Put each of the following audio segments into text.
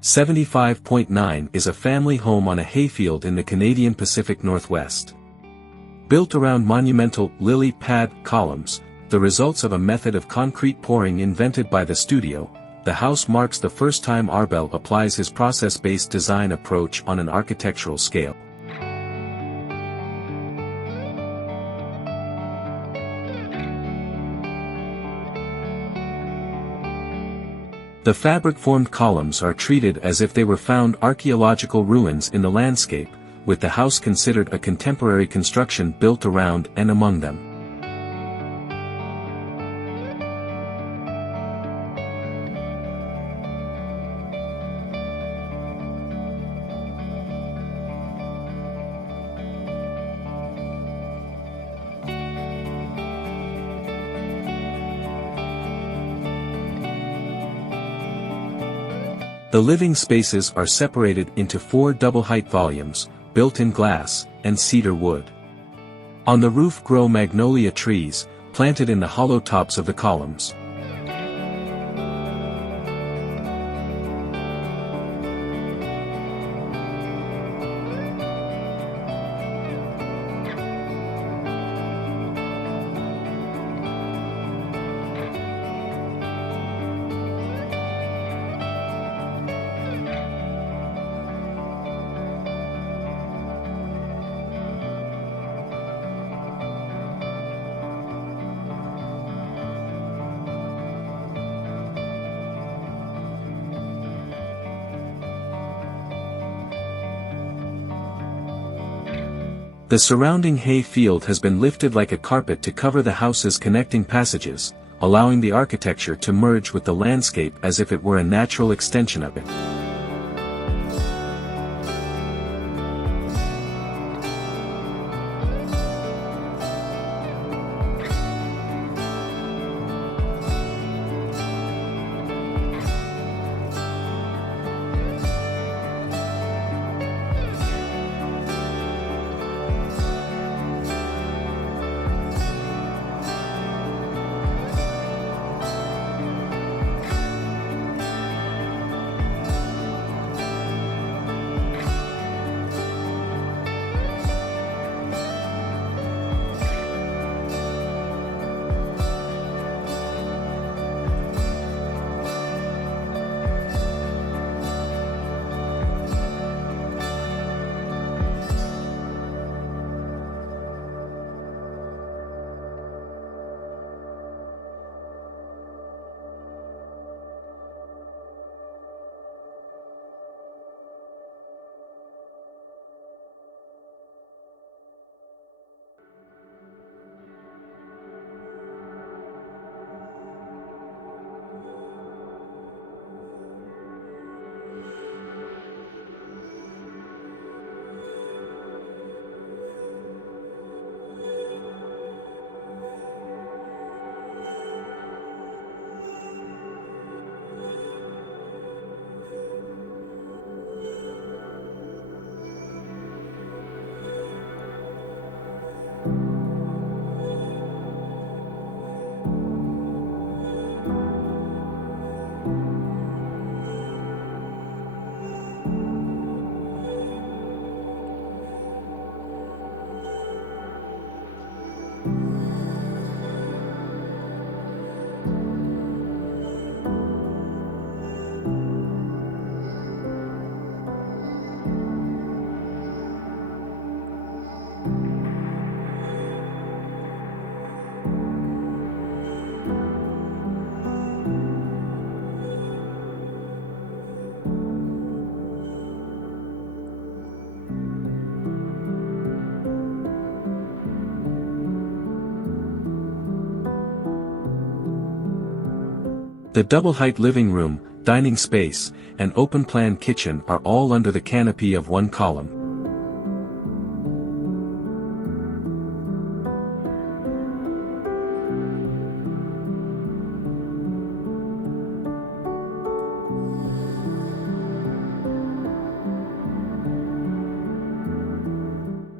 75.9 is a family home on a hayfield in the Canadian Pacific Northwest. Built around monumental lily pad columns, the results of a method of concrete pouring invented by the studio, the house marks the first time Arbel applies his process-based design approach on an architectural scale. The fabric-formed columns are treated as if they were found archaeological ruins in the landscape, with the house considered a contemporary construction built around and among them. The living spaces are separated into 4 double-height volumes, built in glass and cedar wood. On the roof grow magnolia trees, planted in the hollow tops of the columns. The surrounding hay field has been lifted like a carpet to cover the house's connecting passages, allowing the architecture to merge with the landscape as if it were a natural extension of it. The double-height living room, dining space, and open-plan kitchen are all under the canopy of one column.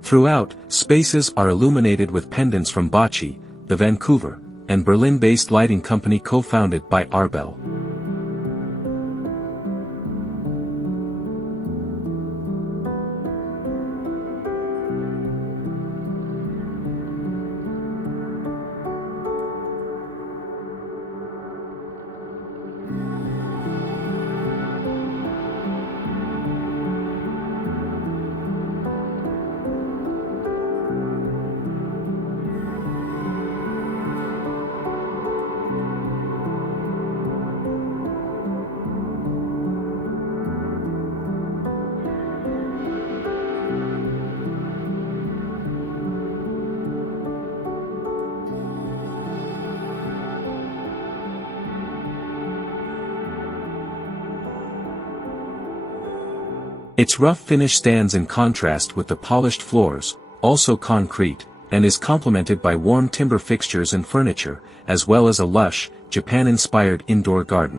Throughout, spaces are illuminated with pendants from Bocce, the Vancouver and Berlin-based lighting company co-founded by Arbel. Its rough finish stands in contrast with the polished floors, also concrete, and is complemented by warm timber fixtures and furniture, as well as a lush, Japan-inspired indoor garden.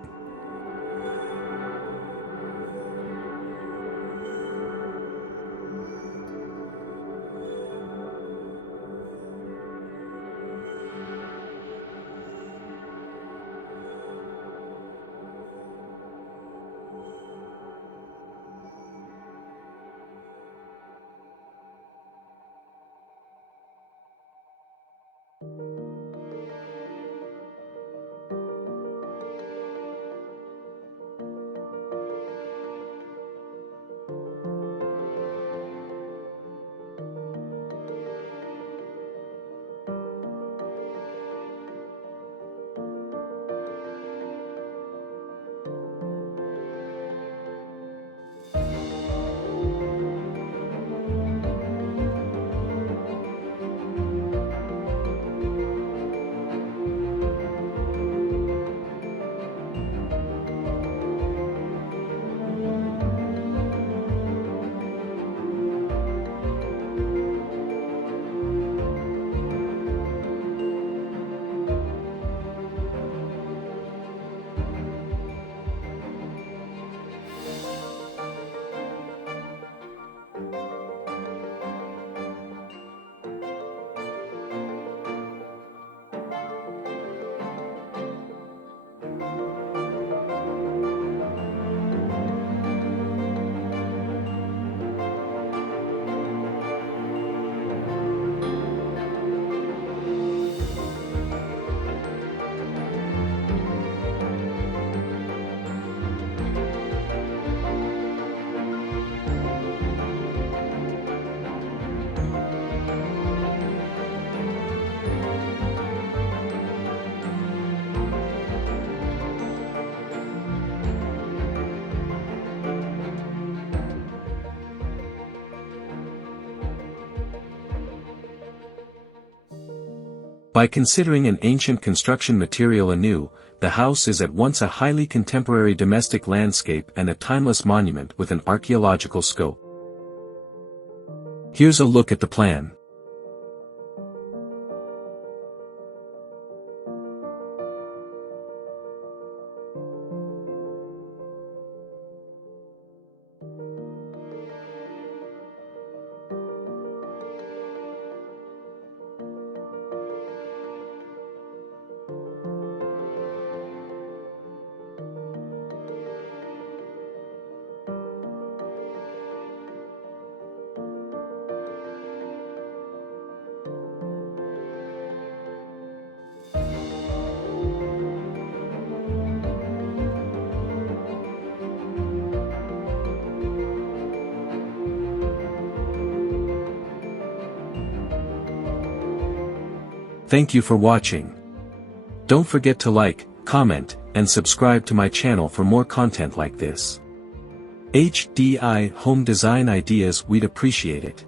By considering an ancient construction material anew, the house is at once a highly contemporary domestic landscape and a timeless monument with an archaeological scope. Here's a look at the plan. Thank you for watching. Don't forget to like, comment, and subscribe to my channel for more content like this. HDI Home Design Ideas, we'd appreciate it.